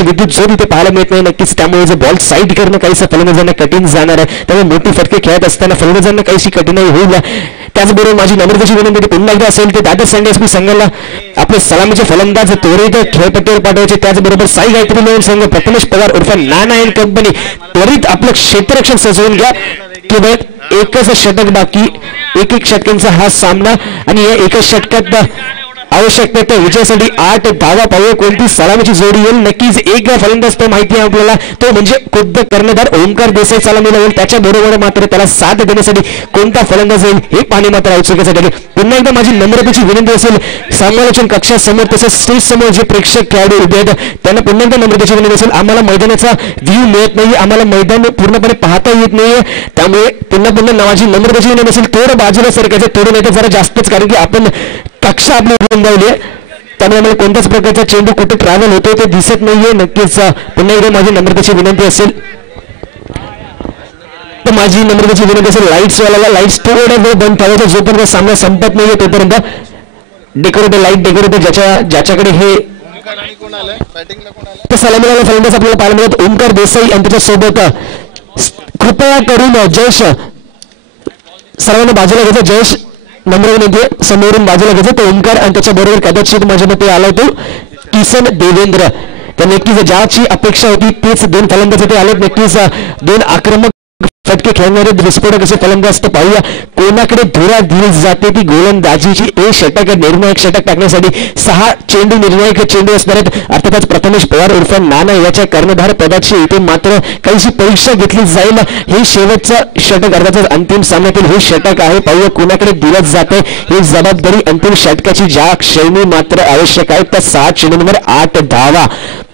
विद्युत जोर इथे पाहायला मिळत नाही नक्कीच. त्यामुळे जे बॉल साईड करणं काहीसं फलंदाजांना कठीण जाणार आहे. त्यामुळे मोठी फटके खेळत असताना फलंदाजांना काहीशी कठीणाई होईल. त्याचबरोबर माझी नम्रतेची विनंती पुन्हा एकदा असेल ते दादर संघ संघाला आपले सलामीचे फलंदाज त्वरित खेळपट्टीवर पाठवायचे. त्याचबरोबर साई गायत्री लोन संघ प्रथमेश पवार उर्फ नाना अँड कंपनी त्वरित आपलं क्षेत्ररक्षण सजवून घ्या. केवळ एकच षटक बाकी, एक षटकांचा हा सामना आणि या एकच षटकात आवश्यकता त्या विजयासाठी 8 धावा पाहूया कोणती सलामीची जोडी येईल. नक्कीच एक फलंदाज तो माहिती आहे आपल्याला, तो म्हणजे खुद्द कर्णधार ओमकार देसाई सलामीला येईल. त्याच्याबरोबर मात्र त्याला साथ देण्यासाठी कोणता फलंदाज येईल हे पाहणे मात्र आवश्यकतेसाठी. पुन्हा एकदा माझी नम्रतेची विनंती असेल समालोचन कक्षासमोर तसेच स्टेज समोर जे प्रेक्षक खेळाडू उभे आहेत त्यांना पुन्हा एकदा नम्रतेची विनंती असेल, आम्हाला मैदानाचा व्ह्यू मिळत नाही, आम्हाला मैदान पूर्णपणे पाहता येत नाहीये. त्यामुळे पुन्हा माझी नम्रतेची विनंती असेल थोडं बाजूला सरकायचं, थोडं नाही तर जरा जास्तच, कारण की आपण कक्षा आपली गोंधळली आहे. त्यामुळे मला कोणत्याच प्रकारचा चेंडू कुठे ट्रॅव्हल होतो ते दिसत नाहीये. नक्कीच पुन्हा एकदा माझी नम्रतेची विनंती असेल, तर माझी नम्रतेची विनंती असेल लाईट्स वाल्याला लाईट्स थोडा वेळ बंद ठेवायचा जोपर्यंत सामना संपत नाहीये तोपर्यंत. डेकोरेटर लाईट डेकोरेटर ज्याच्याकडे हे सलामीला फलंदाज आपल्याला पाहायला मिळत ओमकार देसाई आणि त्याच्यासोबत कृपया करून जयेश सर्वांना बाजूला घ्यायचं. जयेश नम्र विनंती समोरून बाजूला घ्यायचं. तो ओमकार आणि त्याच्याबरोबर कदाचित माझ्या मते आला तो किसन देवेंद्र. तर नक्कीच ज्याची अपेक्षा होती तेच दोन फलंदाज इथे आलेत. नक्कीच दोन आक्रमक फटके खेळणारे विस्फोटक असे फलंदाज. तर पाहूया कोणाकडे धुरा दिली जाते ती गोलंदाजीची. एक षटक निर्णायक षटक टाकण्यासाठी 6 चेंडू निर्णायक चेंडू असणार आहेत. अर्थातच प्रथमेश पवार उर्फ नाना याच्या कर्णधार पदाची इथे मात्र काहीशी परीक्षा घेतली जाईल. हे शेवटचं षटक अर्थातच अंतिम सामन्यातील हे षटक आहे. पाहूया कोणाकडे दिलं जाते ही जबाबदारी अंतिम षटकाची. ज्या क्षणी मात्र आवश्यक आहे त्या 6 चेंडूंवर 8 धावा.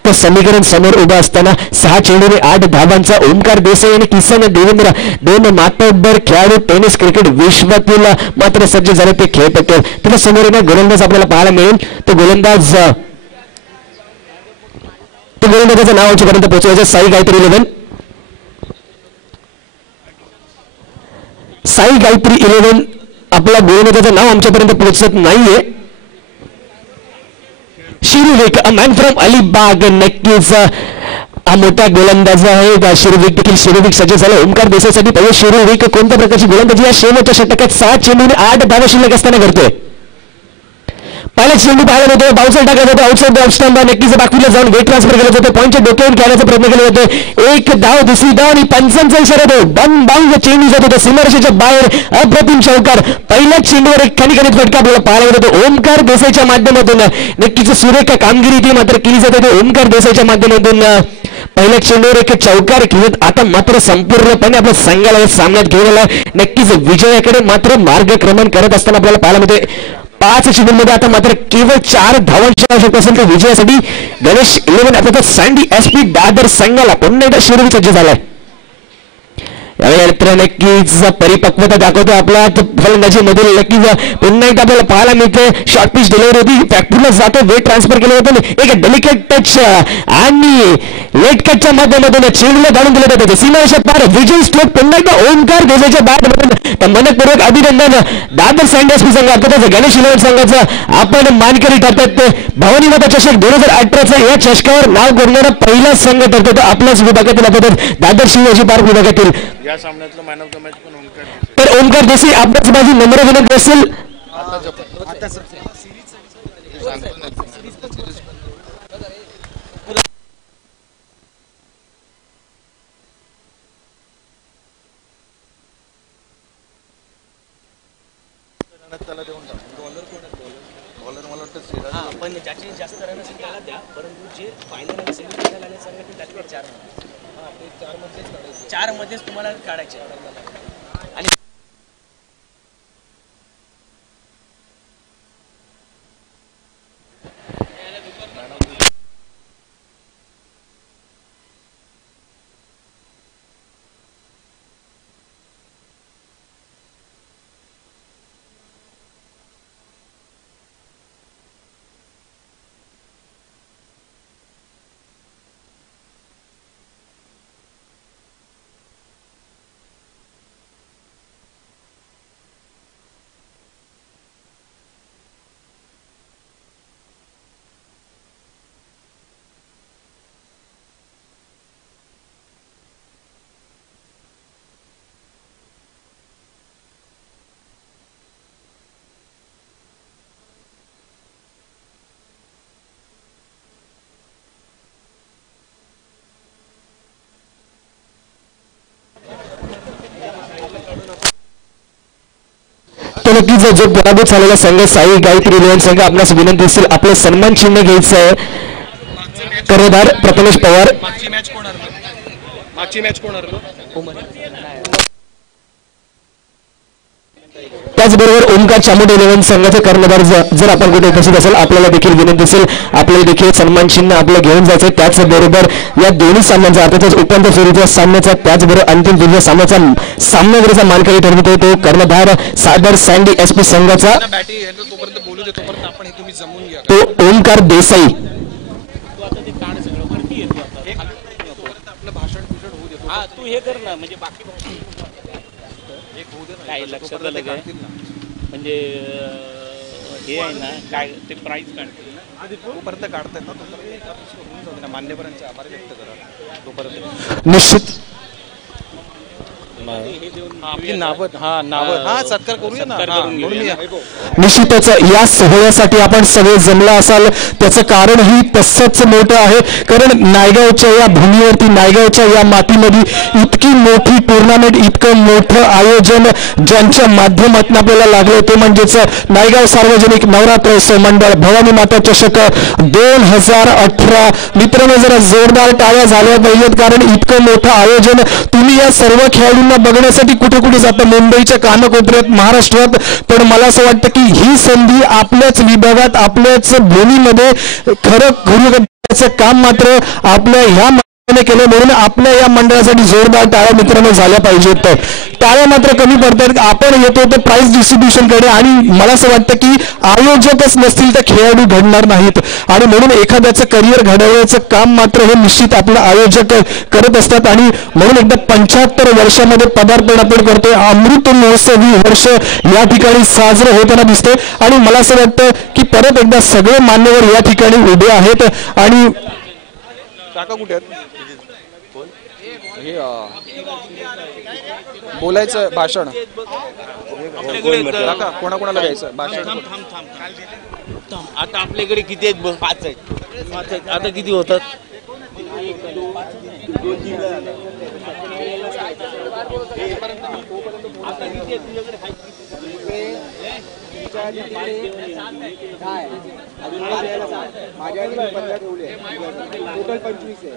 तर समीकरण समोर उभा असताना 6 चेंडूने 8 धावांचा ओमकार देसाई आणि किसन देवेंद्र दोन मातब्बर खेळाडू टेनिस क्रिकेट विश्वातील मात्र सज्ज झाले ते खेळपट्टीवर. त्याच्या समोर एक गोलंदाज आपल्याला पाहायला मिळेल. तो गोलंदाजाचं नाव आमच्यापर्यंत पोहोचवायचं साई गायत्री 11. साई गायत्री 11 आपल्या गोलंदाजाचं नाव आमच्यापर्यंत पोहोचत नाहीये. शिरुविक मॅन फ्रॉम अलिबाग. नक्कीच हा मोठा गोलंदाज आहे शिरुविक देखील. शिरुविक सज्ज झाला ओमकार देसाईसाठी. पाहिजे शिरुविक कोणत्या प्रकारची गोलंदाजी या शेवटच्या षटकात 6 चेंडूने 8 धावा शिल्लक असताना करतोय. पहिला चेंडू पाहायला होतो बाउन्सर टाकत होतो आउटसाइड ऑफ स्टंप. नक्कीच बाकीला जाऊन वेट ट्रान्सफर केलं होतं. पॉईंटच्या डोक्यावर खेळण्याचा प्रयत्न केला होता. एक धाव दुसरी धाव आणि पंचांचा इशारा होतो. बाउंड चेंडू जात होता सीमारेषेच्या बाहेर. अप्रतिम चौकार. पहिल्याच चेंडूवर एक खणखणीत फटका आपल्याला पाहायला मिळत होतो ओमकार देसाईच्या माध्यमातून. नक्कीच सुरेख कामगिरी ती मात्र केली जात होती ओमकार देसाईच्या माध्यमातून. पहिल्या चेंडूवर एक चौकार खेळत आता मात्र संपूर्णपणे आपल्या संघाला या सामन्यात घेऊन आला. नक्कीच विजयाकडे मात्र मार्गक्रमण करत असताना आपल्याला पाहायला मिळते. 5 चेंडूंमध्ये आता मात्र केवळ 4 धावांची आवश्यकता असेल तर विजयासाठी गणेश 11 अर्थात सँडी एसपी दादर संघाला पुन्हा एकदा शिरुविक सज्ज झालाय. यावेळी नक्कीच परिपक्वता दाखवतो आपला फलंदाजी मधील. नक्कीच पुन्हा एकदा आपल्याला पाहायला मिळते शॉर्ट पिच डिलिव्हरी होती फॅक्टरीला जातो वेट ट्रान्सफर केलं होतं. एक डेलिकेट टच आणि लेट कटच्या माध्यमातून चेंडूला धाडून दिलं जातं सीमारेषा पार. विजय स्ट्रोक पुन्हा एकदा ओमकार देसाईच्या बॅटमधून. मनपूर्वक अभिनंदन दादर सँडर्स संघ अर्थातच गणेश 11 संघाचं आपण मानकरी ठरतात. भवानीमाता चषक 2018 या चषकावर नाव कोरणारा पहिला संघ ठरतो आपल्याच विभागातील अर्थातच दादर शिवाजी पार्क विभागातील. या सामन्यातलं मॅन ऑफ द मॅच पण ओमकार. तर ओमकार देसाई आपल्याच माझी नम्र विनंती असेल त्याला देऊन टाक. बॉलर मला वाटतं पण ज्याचे जास्त रन असेल त्याला द्या. परंतु जे फायनल असेल त्याला सांगितलं त्यातले 4 मध्येच तुम्हाला काढायचे. आणि नक्कीच जो पराभूत झालेला संघ साई गायत्री इलेव्हन संघ आपणास विनंती असेल आपलं सन्मान चिन्ह घ्यायचं आहे. कर्णधार प्रथमेश पवार. मागची मॅच कोण हरलो? त्याचबरोबर ओमकार चामुंडे इलेव्हन संघाचे कर्णधार जर आपण कुठे उपस्थित असेल आपल्याला देखील विनंती असेल आपल्याला देखील सन्मान चिन्ह आपलं घेऊन जायचं. त्याचबरोबर या दोन्ही सामन्यांचा अर्थातच उपांत्य फेरीच्या सामन्याचा त्याचबरोबर अंतिम फेरीच्या सामन्याचा सामनावीराचा मानकरी ठरवतो तो कर्णधार सादर सँडी SP संघाचा तो ओमकार देसाई. तू हे कर ना म्हणजे बाकी काय लक्षात आलं काय म्हणजे हे आहे ना काय ते प्राईज काढतील तोपर्यंत काढतायत ना तोपर्यंत मान्यवरांचे आभार व्यक्त करा तोपर्यंत निश्चित सत्कार करूया ना. निश्चितच या सोहळ्यासाठी आपण सगळे जमला असाल त्याचं कारणही तसंच मोठं आहे. कारण नायगावच्या या भूमीवरती नायगावच्या या मातीमध्ये इतकी मोठी टुर्नामेंट इतकं मोठं आयोजन ज्यांच्या माध्यमातून आपल्याला लागलं ते म्हणजेच नायगाव सार्वजनिक नवरात्रोत्सव मंडळ भवानीमाता चषक 2018. मित्रांनो जरा जोरदार टाळ्या झाल्या पाहिजेत कारण इतकं मोठं आयोजन तुम्ही या सर्व खेळाडूंना बघण्यासाठी कुठे कुठे जाता मुंबईच्या कानाकोपऱ्यात महाराष्ट्रात पण मला असं वाटतं की ही संधी आपल्याच विभागात आपल्याच भूमीमध्ये खरं करू करण्याचं काम मात्र आपल्या ह्या केलं म्हणून आपल्या या मंडळासाठी जोरदार टाळ्या मित्रांनो झाल्या पाहिजेत. टाळ्या मात्र कमी पडतात. आपण येतो ते प्राइस डिस्ट्रीब्युशन कडे आणि मला असं वाटतं की आयोजकच नसतील तर खेळाडू घडणार नाहीत आणि म्हणून एखाद्याचं करिअर घडवण्याचं काम मात्र हे निश्चित आपलं आयोजक करत असतात आणि म्हणून एकदा 75 वर्षामध्ये पदार्पण आपण करतोय. अमृत महोत्सवी वर्ष या ठिकाणी साजरं होताना दिसते आणि मला असं वाटतं की परत एकदा सगळे मान्यवर या ठिकाणी उभे आहेत आणि काका कुठे आहेत? हे बोलायचं भाषण काका कोणाकोणाला घ्यायचं भाषण? आता आपल्याकडे किती आहेत? 5 आहेत. आता किती होतात? टोटल 25 आहे.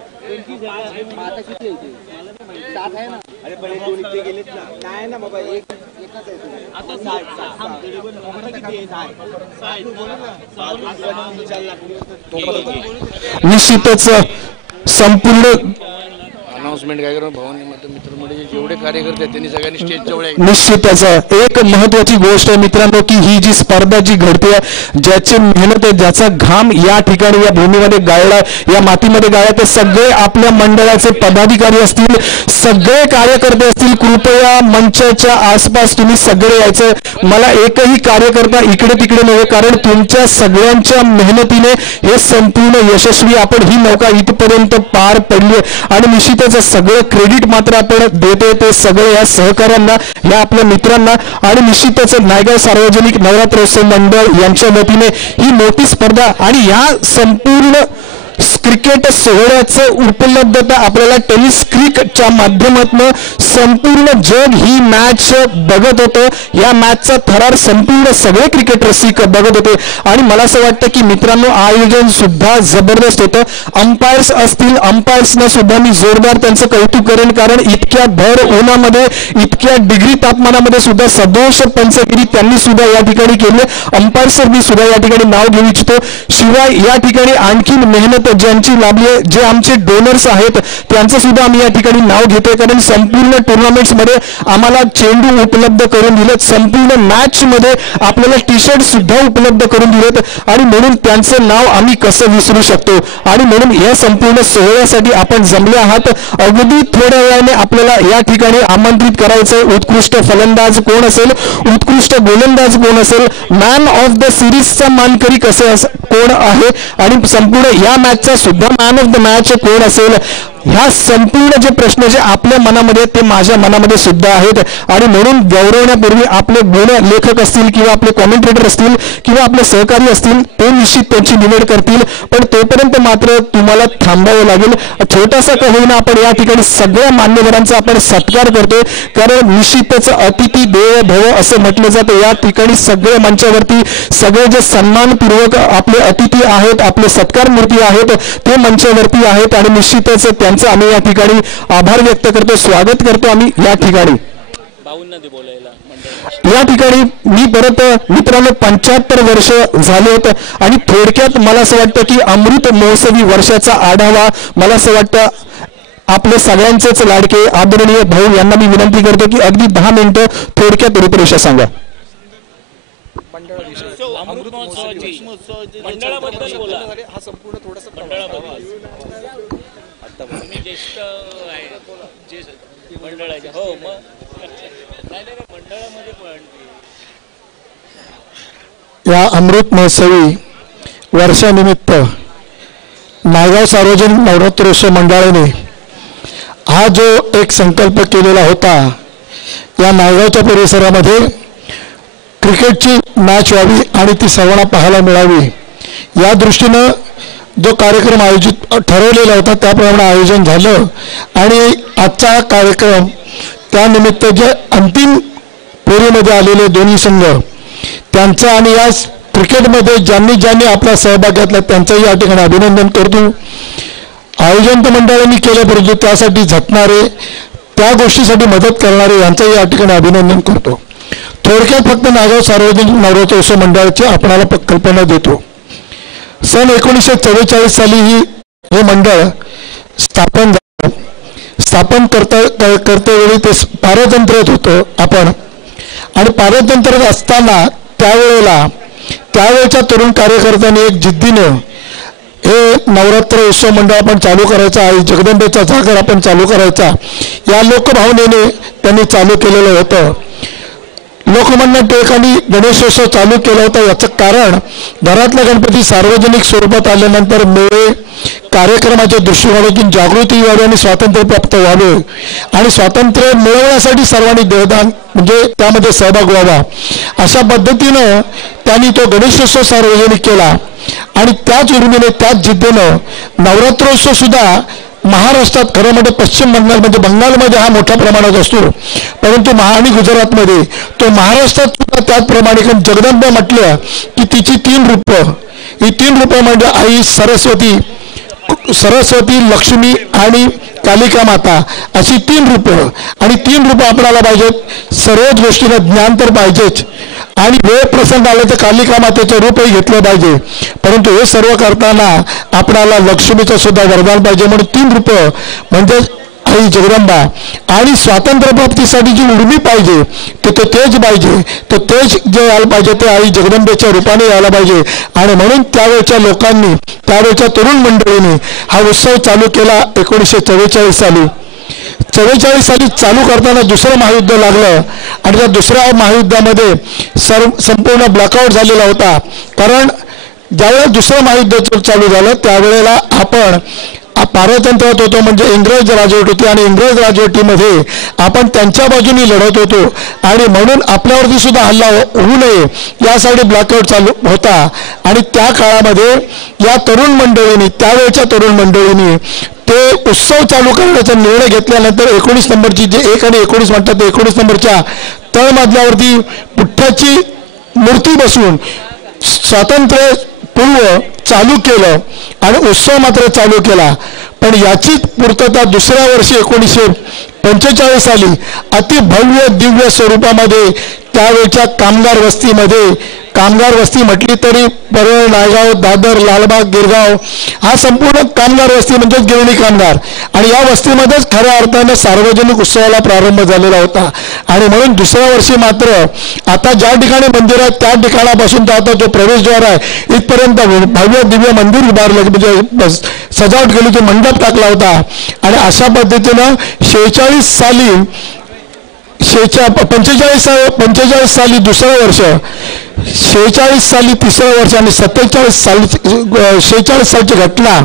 आता किती आहे? 7 आहे ना. अरे पण 2 इथे गेलेत ना. नाही ना बाबा एकच आहे. आता 60 निश्चितच संपूर्ण अनाउन्समेंट काय करून भवानीमाता मित्रमंडळाचे जेवढे कार्यकर्ते आहेत त्यांनी सगळ्यांनी स्टेज जवळ निश्चितच एक महत्वाची गोष्ट आहे मित्रांनो की ही जी स्पर्धा जी घडते ज्याची मेहनत आहे ज्याचा घाम या ठिकाणी या भूमीमध्ये गाळला या मातीमध्ये गाळला ते सगळे आपल्या मंडळाचे पदाधिकारी असतील सगळे कार्यकर्ते असतील कृपया मंचाच्या आसपास तुम्ही सगळे यायचं. मला एकही कार्यकर्ता इकडे तिकडे नव्हे कारण तुमच्या सगळ्यांच्या मेहनतीने हे संपूर्ण यशस्वी आपण ही नौका इथपर्यंत पार पडली आणि निश्चितच सगळं क्रेडिट मात्र आपण देतोय ते सगळे या सहकाऱ्यांना या आपल्या मित्रांना आणि निश्चितच नायगाव सार्वजनिक नवरात्रोत्सव मंडळ यांच्या वतीने ही मोठी स्पर्धा आणि या संपूर्ण क्रिकेट सोहळ्याचं उपलब्धता आपल्याला टेनिस क्रिकेटच्या माध्यमातून संपूर्ण जग ही मॅच बघत होतं. या मॅचचा थरार संपूर्ण सगळे क्रिकेट रसिक बघत होते आणि मला असं वाटतं की मित्रांनो आयोजन सुद्धा जबरदस्त होतं. अंपायर्स असतील अंपायर्सना सुद्धा मी जोरदार त्यांचं कौतुक करेन कारण इतक्या भर उन्हामध्ये इतक्या डिग्री तापमानामध्ये सुद्धा सदोष पंचगिरी त्यांनी सुद्धा या ठिकाणी केली. अंपायर्स मी सुद्धा या ठिकाणी नाव घेऊ इच्छितो. शिवाय या ठिकाणी आणखीन मेहनत ज्यांची लाभली जे आमचे डोनर्स आहेत त्यांचं सुद्धा आम्ही या ठिकाणी नाव घेतोय कारण संपूर्ण टुर्नामेंट्स मध्ये आम्हाला चेंडू उपलब्ध करून दिलेत संपूर्ण मॅच मध्ये आपल्याला टी शर्ट सुद्धा उपलब्ध करून दिलेत आणि म्हणून त्यांचं नाव आम्ही कसं विसरू शकतो आणि म्हणून या संपूर्ण सोहळ्यासाठी आपण जमले आहात. अगदी थोड्या वेळाने आपल्याला या ठिकाणी आमंत्रित करायचं उत्कृष्ट फलंदाज कोण असेल उत्कृष्ट गोलंदाज कोण असेल मॅन ऑफ द सिरीजचा मानकरी कोण आहे आणि संपूर्ण या मॅच मॅचचा सुद्धा मॅन ऑफ द मॅच कोण असेल, ह्या संपूर्ण जे प्रश्न जे आपल्या मनामध्ये ते माझ्या मनामध्ये सुद्धा आहेत. आणि म्हणून गौरवण्यापूर्वी आपले गुण लेखक असतील किंवा आपले कॉमेंटेटर असतील किंवा आपले सहकारी असतील ते निश्चित त्यांची निवड करतील. पण तोपर्यंत मात्र तुम्हाला थांबावं लागेल. छोटासा का होईना आपण या ठिकाणी सगळ्या मान्यवरांचा आपण सत्कार करतोय, कारण निश्चितच अतिथी देवो भव असं म्हटलं जातं. या ठिकाणी सगळे मंचावरती सगळे जे सन्मानपूर्वक आपले अतिथी आहेत, आपले सत्कार मूर्ती आहेत ते मंचावरती आहेत आणि निश्चितच त्यांचं आम्ही या ठिकाणी आभार व्यक्त करतो, स्वागत करतो आम्ही या ठिकाणी. या ठिकाणी मी परत मित्रांनो 75 वर्ष झालेत आणि थोडक्यात मला असं वाटतं की अमृत महोत्सवी वर्षाचा आढावा मला असं वाटतं आपले सगळ्यांचेच लाडके आदरणीय भाऊ यांना मी विनंती करतो की अगदी 10 मिनिटं थोडक्यात रूपरेषा सांगा. मंडळाबद्दल बोला. हा संपूर्ण थोडासा ज्येष्ठ मंडळाचे हो मग मंडळामध्ये पण या अमृत महोत्सवी वर्षानिमित्त नायगाव सार्वजनिक नवरात्रोत्सव मंडळाने हा जो एक संकल्प केलेला होता, या नायगावच्या परिसरामध्ये क्रिकेटची मॅच व्हावी आणि ती सर्वांना पाहायला मिळावी या दृष्टीनं जो कार्यक्रम आयोजित ठरवलेला होता त्याप्रमाणे आयोजन झालं. आणि आजचा हा कार्यक्रम त्यानिमित्त जे अंतिम फेरीमध्ये आलेले दोन्ही संघ त्यांचा आणि या क्रिकेटमध्ये ज्यांनी आपला सहभाग घेतला त्यांचंही या ठिकाणी अभिनंदन करतो. आयोजन मंडळांनी केलं, परंतु त्यासाठी झटणारे त्या गोष्टीसाठी मदत करणारे यांचंही या ठिकाणी अभिनंदन करतो. थोडक्यात फक्त नायगाव सार्वजनिक नवरात्रोत्सव मंडळाची आपणाला कल्पना देतो. सन 1944 साली हे मंडळ स्थापन झालं. स्थापन करतेवेळी ते पारतंत्र्यात होतं आपण, आणि पारतंत्र्यात असताना त्यावेळेच्या तरुण कार्यकर्त्यांनी एक जिद्दीनं हे नवरात्र उत्सव मंडळ आपण चालू करायचा, आई जगदंबेचा जागर आपण चालू करायचा या लोकभावनेने त्यांनी चालू केलेलं होतं. लोकमान्य टिळकांनी गणेशोत्सव चालू केला होता. याचं कारण घरातला गणपती सार्वजनिक स्वरूपात आल्यानंतर मेळे कार्यक्रमाच्या दृष्टिकोनातून जागृती व्हावी आणि स्वातंत्र्य प्राप्त व्हावे आणि स्वातंत्र्य मिळवण्यासाठी सर्वांनी देवदान म्हणजे त्यामध्ये सहभाग व्हावा अशा पद्धतीनं त्यांनी तो गणेशोत्सव सार्वजनिक केला. आणि त्याच उर्मीने त्याच जिद्दीनं नवरात्रोत्सव सुद्धा महाराष्ट्रात खरं म्हणजे पश्चिम बंगाल म्हणजे बंगालमध्ये हा मोठ्या प्रमाणात असतो, परंतु आणि गुजरातमध्ये तो महाराष्ट्रात सुद्धा त्याचप्रमाणे कारण जगदंबा म्हटलं की तिची 3 रूपं, ही 3 रूपं म्हणजे आई सरस्वती लक्ष्मी आणि कालिका माता अशी 3 रूपं. आणि 3 रूपं आपल्याला पाहिजेत. सर्वच गोष्टीला ज्ञान तर पाहिजेच आणि वेळ प्रसंग आले तर कालिका मातेचं रूपही घेतलं पाहिजे, परंतु हे सर्व करताना आपल्याला लक्ष्मीचं सुद्धा वरदान पाहिजे. म्हणून 3 रूपं म्हणजे आई जगदंबा आणि स्वातंत्र्यप्राप्तीसाठी जी उर्मी पाहिजे तो तेज पाहिजे, तो तेज जे यायला पाहिजे ते आई जगदंबेच्या रूपाने यायला पाहिजे. आणि म्हणून त्यावेळच्या लोकांनी त्यावेळच्या तरुण मंडळींनी हा उत्सव चालू केला 1944 साली. 44 साली चालू करताना दुसरं महायुद्ध लागलं आणि त्या दुसऱ्या महायुद्धामध्ये संपूर्ण ब्लॅकआउट झालेला होता. कारण ज्यावेळेला दुसरं महायुद्ध चालू झालं त्यावेळेला आपण पारतंत्र्यात होतो म्हणजे इंग्रज राजवट होती आणि इंग्रज राजवटीमध्ये आपण त्यांच्या बाजूने लढत होतो आणि म्हणून आपल्यावरती सुद्धा हल्ला होऊ नये यासाठी ब्लॅकआउट चालू होता. आणि त्या काळामध्ये या तरुण मंडळींनी त्यावेळच्या तरुण मंडळींनी ते उत्सव चालू करण्याचा निर्णय घेतल्यानंतर 19 नंबरची जे 1 आणि 19 म्हणतात 19 नंबरच्या तळमजल्यावरती पुठ्ठ्याची मूर्ती बसवून स्वातंत्र्य पूर्व चालू केलं आणि उत्सव मात्र चालू केला. पण याची पूर्तता दुसऱ्या वर्षी 1945 साली अतिभव्य दिव्य स्वरूपामध्ये त्यावेळच्या कामगार वस्ती म्हटली तरी परळ, नायगाव, दादर, लालबाग, गिरगाव हा संपूर्ण कामगार वस्ती म्हणजेच गिरणी कामगार आणि या वस्तीमध्येच खऱ्या अर्थाने सार्वजनिक उत्सवाला प्रारंभ झालेला होता. आणि म्हणून दुसऱ्या वर्षी मात्र आता ज्या ठिकाणी मंदिर आहे त्या ठिकाणापासून तर आता जो प्रवेशद्वार आहे इथपर्यंत भव्य दिव्य मंदिर उभारलं म्हणजे सजावट केली तो मंडप टाकला होता. आणि अशा पद्धतीनं 45 साली 45 साली दुसरं वर्ष 46 साली 3रं वर्ष आणि 46 सालची घटना,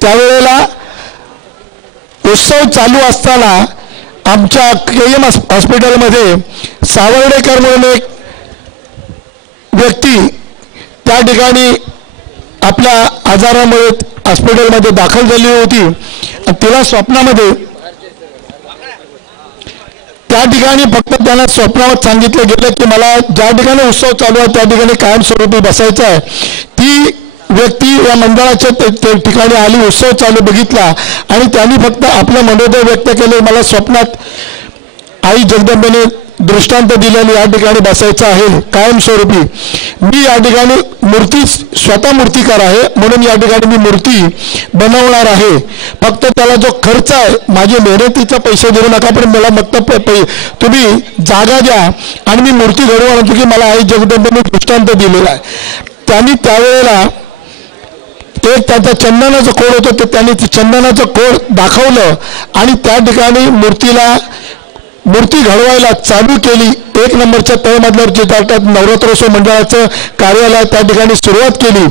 त्यावेळेला उत्सव चालू असताना आमच्या KM हॉस्पिटलमध्ये सावर्डेकर म्हणून एक व्यक्ती त्या ठिकाणी आपल्या आजारामुळे हॉस्पिटलमध्ये दाखल झाली होती आणि तिला स्वप्नामध्ये त्या ठिकाणी फक्त त्यांना स्वप्नावर सांगितलं गेलं की मला ज्या ठिकाणी उत्सव चालू आहे त्या ठिकाणी कायमस्वरूपी बसायचं आहे. ती व्यक्ती या मंडळाच्या ठिकाणी आली, उत्सव चालू बघितला आणि त्यांनी फक्त आपलं मनोदय व्यक्त केले. मला स्वप्नात आई जगदंबेने दृष्टांत दिलेली या ठिकाणी बसायचं आहे कायमस्वरूपी. मी या ठिकाणी मूर्ती स्वतः मूर्तिकार आहे म्हणून या ठिकाणी मी मूर्ती बनवणार आहे. फक्त त्याला जो खर्च आहे माझे मेहनतीचा पैसे देऊ नका, पण मला फक्त तुम्ही जागा द्या आणि मी मूर्ती घडवून आणतो की मला आई जगदंबेने दृष्टांत दिलेला आहे. त्यांनी त्यावेळेला एक त्यांचा चंदनाचं कोड होतं ते त्यांनी चंदनाचं कोड दाखवलं आणि त्या ठिकाणी मूर्ती घडवायला चालू केली. 1 नंबरच्या तळमजल्यावर जे नवरात्रोत्सव मंडळाचं कार्यालय त्या ठिकाणी सुरुवात केली.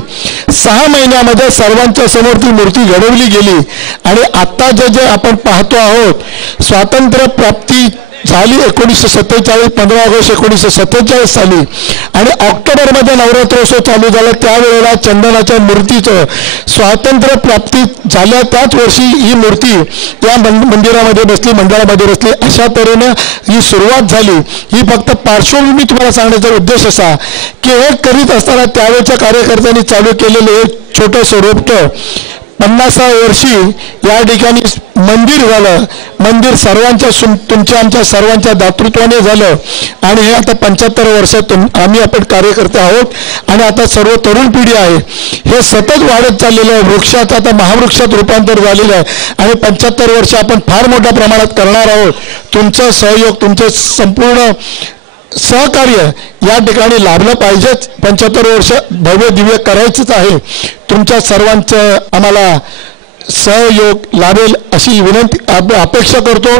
6 महिन्यामध्ये सर्वांच्या समोर ती मूर्ती घडवली गेली आणि आत्ता जे आपण पाहतो आहोत, स्वातंत्र्य प्राप्ती झाली 1947 15 ऑगस्ट 1947 साली आणि ऑक्टोबरमध्ये नवरात्रोत्सव चालू झाला. त्यावेळेला चंदनाच्या मूर्तीचं स्वातंत्र्य प्राप्ती झाल्या त्याच वर्षी ही मूर्ती या मंदिरामध्ये बसली, मंडळामध्ये बसली. अशा तऱ्हेनं ही सुरुवात झाली. ही फक्त पार्श्वभूमी तुम्हाला सांगण्याचा उद्देश असा की हे करीत असताना त्यावेळच्या कार्यकर्त्यांनी चालू केलेलं एक छोटंसं रोपटं 50व्या वर्षी या ठिकाणी मंदिर झालं. मंदिर सर्वांच्या तुमच्या आमच्या सर्वांच्या दातृत्वाने झालं आणि हे आता 75 वर्षात आपण कार्यकर्ते आहोत आणि आता सर्व तरुण पिढी आहे. हे सतत वाढत चाललेलं आहे. वृक्षाचं आता महावृक्षात रूपांतर झालेलं आहे आणि 75 वर्ष आपण फार मोठ्या प्रमाणात करणार आहोत. तुमचं सहयोग, तुमचं संपूर्ण सहकार्य या ठिकाणी लाभलं पाहिजेच. 75 वर्ष भव्य दिव्य करायचंच आहे. तुमच्या सर्वांचं आम्हाला सहयोग लाभेल अशी विनंती अपेक्षा करतो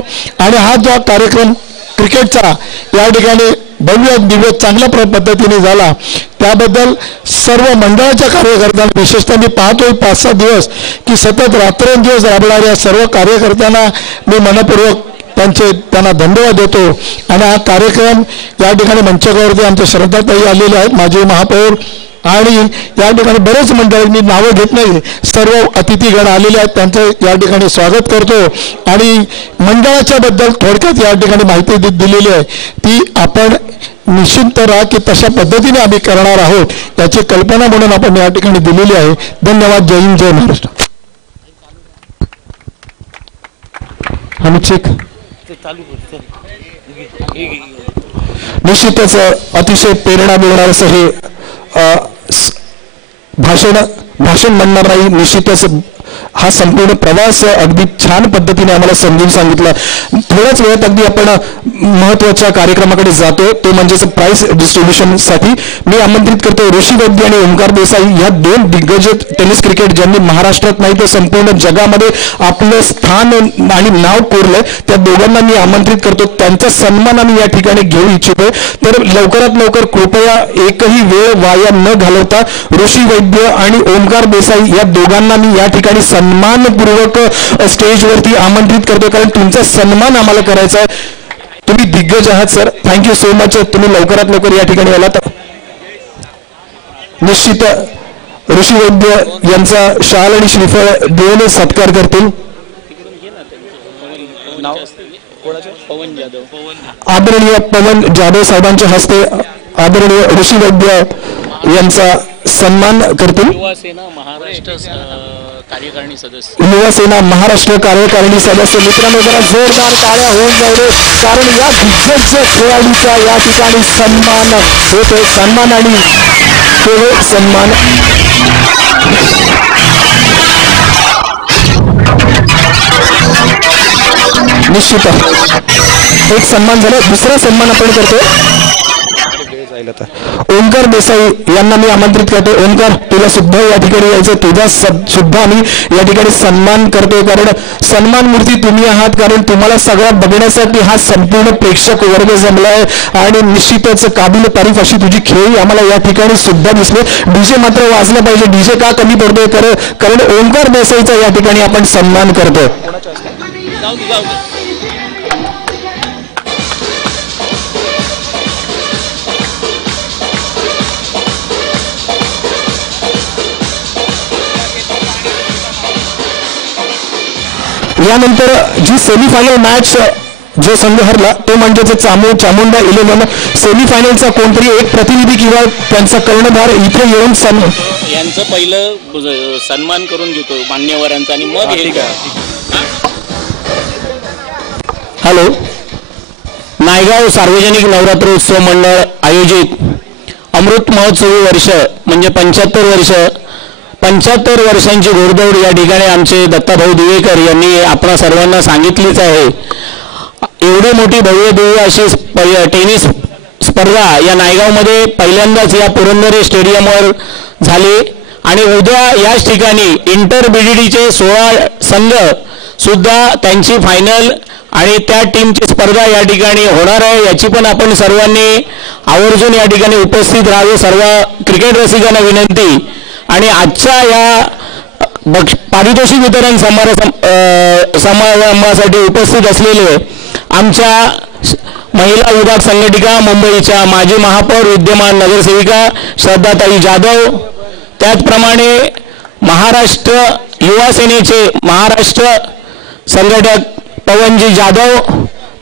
आणि हा जो कार्यक्रम क्रिकेटचा या ठिकाणी भव्य दिव्य चांगल्या पद्धतीने झाला त्याबद्दल सर्व मंडळाच्या कार्यकर्त्यांना, विशेषतः मी पाहतोय 5-6 दिवस की सतत रात्रंदिवस राबणाऱ्या सर्व कार्यकर्त्यांना मी मनपूर्वक त्यांना धन्यवाद देतो. आणि हा कार्यक्रम या ठिकाणी मंचावरती आमच्या श्रद्धाताई आलेले आहेत, माजी महापौर आणि या ठिकाणी बरेच मंडळी, नावं घेत नाही, सर्व अतिथीगण आलेले आहेत, त्यांचं या ठिकाणी स्वागत करतो. आणि मंडळाच्या बद्दल थोडक्यात या ठिकाणी माहिती दिलेली आहे ती आपण निश्चिंत राहा की तशा पद्धतीने आम्ही करणार आहोत याची कल्पना म्हणून आपण या ठिकाणी दिलेली आहे. धन्यवाद. जय हिंद, जय महाराष्ट्र. निश्चितच अतिशय प्रेरणा मिळणार असं हे भाषण म्हणणार नाही. निश्चितच हा संपूर्ण प्रवास अगदी छान पद्धतीने आम्हाला समजून सांगितला. थोड्याच वेळात अगदी आपण महत्वाच्या कार्यक्रमाकडे जातो, तो म्हणजेच प्राइस डिस्ट्रीब्युशनसाठी मी आमंत्रित करतो ऋषी वैद्य आणि ओंकार देसाई या 2 दिग्गज टेनिस क्रिकेट ज्यांनी महाराष्ट्रात नाही तर संपूर्ण जगामध्ये आपलं स्थान आणि नाव कोरलंय, त्या दोघांना मी आमंत्रित करतो. त्यांचा सन्मान आम्ही या ठिकाणी घेऊ इच्छितो. तर लवकरात लवकर कृपया एकही वेळ वाया न घालवता ऋषी वैद्य आणि ओंकार देसाई या दोघांना मी या ठिकाणी सन्मानपूर्वक स्टेजवरती आमंत्रित करतो, कारण तुमचा सन्मान आम्हाला करायचा आहे. तुम्ही दिग्गज आहात सर. Thank you so much. तुम्ही लवकरात लवकर या ठिकाणी आलात. निश्चित ऋषी वैद्य यांचा शाल आणि श्रीफळ देऊन सत्कार करतील. आदरणीय पवन जाधव साहेबांच्या हस्ते आदरणीय ऋषी वैद्य यांचा सन्मान करतील. युवा सेना महाराष्ट्र कार्यकारिणी सदस्य. मित्रांनो जरा जोरदार टाळ्या होऊन जाऊ दे, कारण या दिग्गज खेळाडूचा या ठिकाणी सन्मान होतोय. सन्मान आणि केवळ सन्मान. निश्चित एक सन्मान झाला. दुसरा सन्मान आपण करतो जाईल आता ओंकार देसाई यांना मी आमंत्रित करतो. ओंकार, तुला सुद्धा या ठिकाणी यायचं, तुझा सुद्धा आम्ही या ठिकाणी सन्मान करतोय, कारण सन्मान मूर्ती तुम्ही आहात, कारण तुम्हाला सगळं बघण्यासाठी हा संपूर्ण प्रेक्षक वर्ग जमलाय आणि निश्चितच काबिल तारीफ अशी तुझी खेळी आम्हाला या ठिकाणी सुद्धा दिसले. डीजे मात्र वाजला पाहिजे. डीजे का कमी पडतोय, कारण ओंकार देसाईचा या ठिकाणी आपण सन्मान करतोय. यानंतर जी सेमीफायनल मॅच जो संघ हरला तो म्हणजे चामुंडा 11. सेमीफायनलचा कोणतरी एक प्रतिनिधी किंवा त्यांचा कर्णधार इथे येऊन यांचं पहिलं सन्मान करून घेतो मान्यवरांचा आणि मग हे. हॅलो, नायगाव सार्वजनिक नवरात्रोत्सव मंडळ आयोजित अमृत महोत्सवी वर्ष म्हणजे 75 वर्षांची घोडदौड या ठिकाणी आमचे दत्ताभाऊ दिवेकर यांनी आपणा सर्वांना सांगितलीच आहे. एवढी मोठी भव्य दिव्य अशी टेनिस स्पर्धा या नायगावमध्ये पहिल्यांदाच या पुरंदरे स्टेडियमवर झाली आणि उद्या याच ठिकाणी इंटर बीडीडीचे 16 संघ सुद्धा त्यांची फायनल आणि त्या टीमची स्पर्धा या ठिकाणी होणार आहे. याची पण आपण सर्वांनी आवर्जून या ठिकाणी उपस्थित राहावे. सर्व क्रिकेट रसिकांना विनंती. आणि आजच्या या पारितोषिक वितरण समारंभासाठी उपस्थित असलेले आमच्या महिला विभाग संघटिका मुंबईच्या माजी महापौर विद्यमान नगरसेविका श्रद्धाताई जाधव, त्याचप्रमाणे महाराष्ट्र युवा सेनेचे महाराष्ट्र संघटक पवनजी जाधव,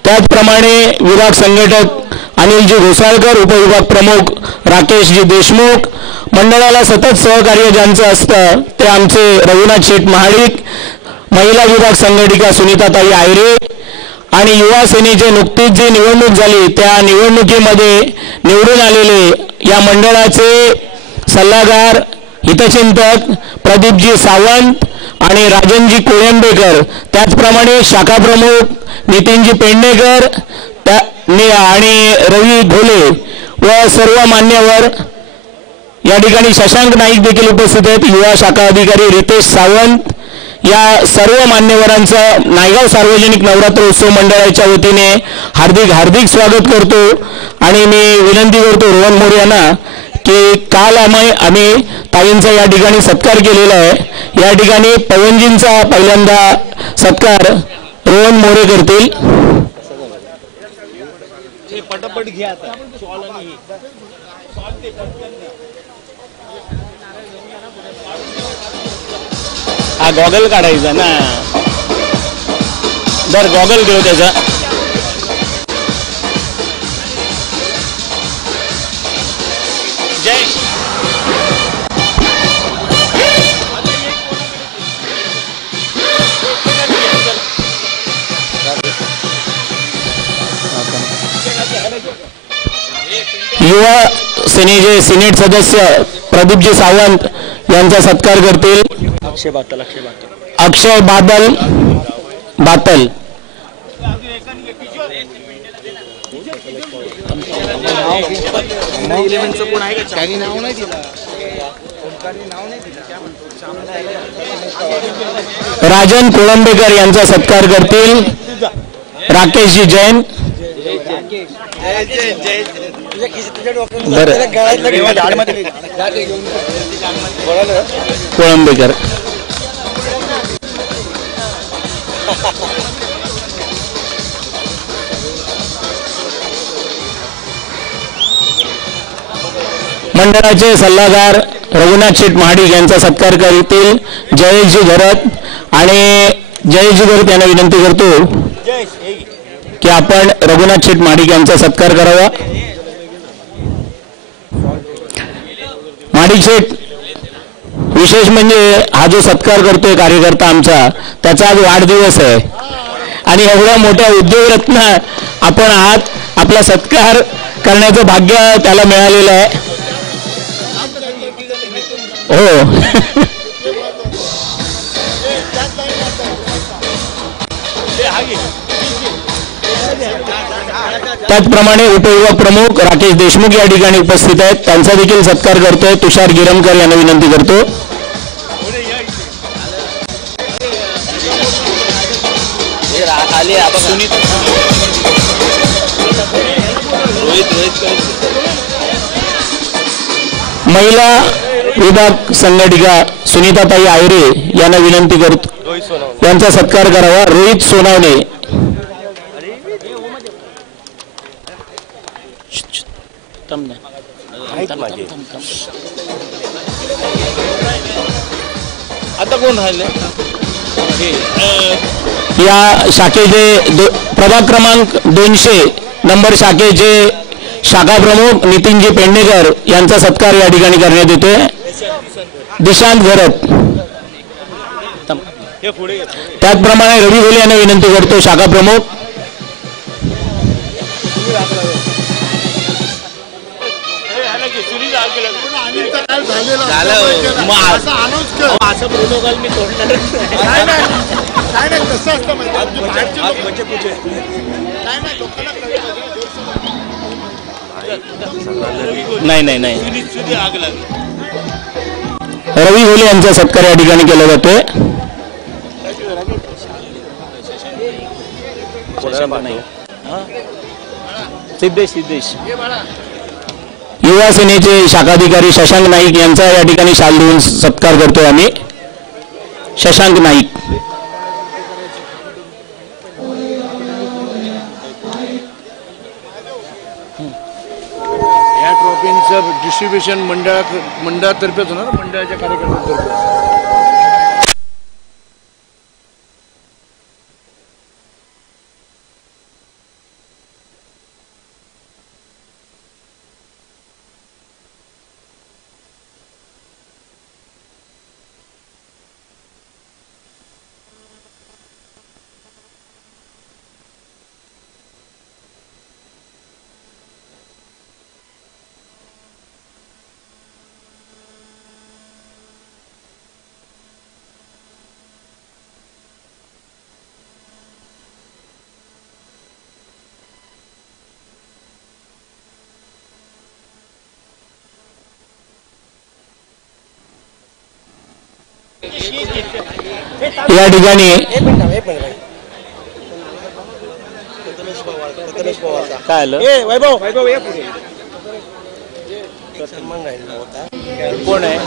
त्याचप्रमाणे विभाग संघटक अनिलजी घोसाळकर, उपविभाग प्रमुख राकेशजी देशमुख, मंडळाला सतत सहकार्य ज्यांचं असतं ते आमचे रघुनाथ शेठ महाडिक, महिला विभाग संघटिका सुनीताताई आयरे आणि युवा सेनेचे नुकतीच जी निवडणूक झाली त्या निवडणुकीमध्ये निवडून आलेले या मंडळाचे सल्लागार हितचिंतक प्रदीपजी सावंत आणि राजनजी कोळंबेकर, त्याचप्रमाणे शाखा प्रमुख नितीनजी पेडणेकर आणि रवी घोले व सर्व मान्यवर या ठिकाणी शशांक नाईक देखील उपस्थित आहेत. युवा शाखा अधिकारी रितेश सावंत या सर्व मान्यवरांचं नायगाव सार्वजनिक नवरात्र उत्सव मंडळाच्या वतीने हार्दिक स्वागत करतो. आणि मी विनंती करतो रोहन मोरे यांना की काल आम्ही ताईंचा या ठिकाणी सत्कार केलेला आहे. या ठिकाणी पवनजींचा पहिल्यांदा सत्कार रोहन मोरे करतील. पटापट घ्या आता. हा गॉगल काढायचा ना, जर गॉगल घेऊ त्याचा. जय युवा सेनेचे सिनेट सदस्य प्रदीपजी सावंत यांचा सत्कार करतील. अक्षय बादल राजन कोळंबेकर यांचा सत्कार करतील. राकेशजी जैन कोळंबेकर. मंडळाचे सल्लागार रघुनाथ शेठ महाडिक यांचा सत्कार करतील जयेशजी घरत. आणि जयेशजी घरत यांना विनंती करतो की आपण रघुनाथ शेठ महाडिक यांचा सत्कार करावा. महाडिक शेठ, विशेष म्हणजे हा जो सत्कार करतोय कार्यकर्ता आमचा, त्याचा आज वाढदिवस आहे आणि एवढ्या मोठ्या उद्योगरत्न आपण आहात. आपला सत्कार करण्याचं भाग्य त्याला मिळालेलं आहे. हो त्याचप्रमाणे उपविभाग प्रमुख राकेश देशमुख या ठिकाणी उपस्थित आहेत, त्यांचा देखील सत्कार करतोय. तुषार गिरमकर यांना विनंती करतो. महिला विभाग संघटिका सुनीताताई आयरे यांना विनंती करतो यांचा सत्कार करावा. रोहित सोनावणे आता कोण राहिले या शाखेचे प्रभाग क्रमांक 200 नंबर शाखेचे शाखा प्रमुख नितीनजी पेडणेकर यांचा सत्कार या ठिकाणी करण्यात येतोय. दिशांत भरत त्याचप्रमाणे रवी घोले यांना विनंती करतो शाखा प्रमुख. असं प्रोटोकॉल मी तोडणारच नाही. रवी घोले यांचा सत्कार या ठिकाणी केला जातोय. सिद्धेश युवा सेनेचे शाखाधिकारी शशांक नाईक यांचा या ठिकाणी शाल देऊन सत्कार करतोय आम्ही. शशांक नाईक या ट्रॉफींचं डिस्ट्रीब्युशन मंडळातर्फेच होणार, मंडळाच्या कार्यकर्त्यांतर्फे. या ठिकाणी काय आलं कोण आहे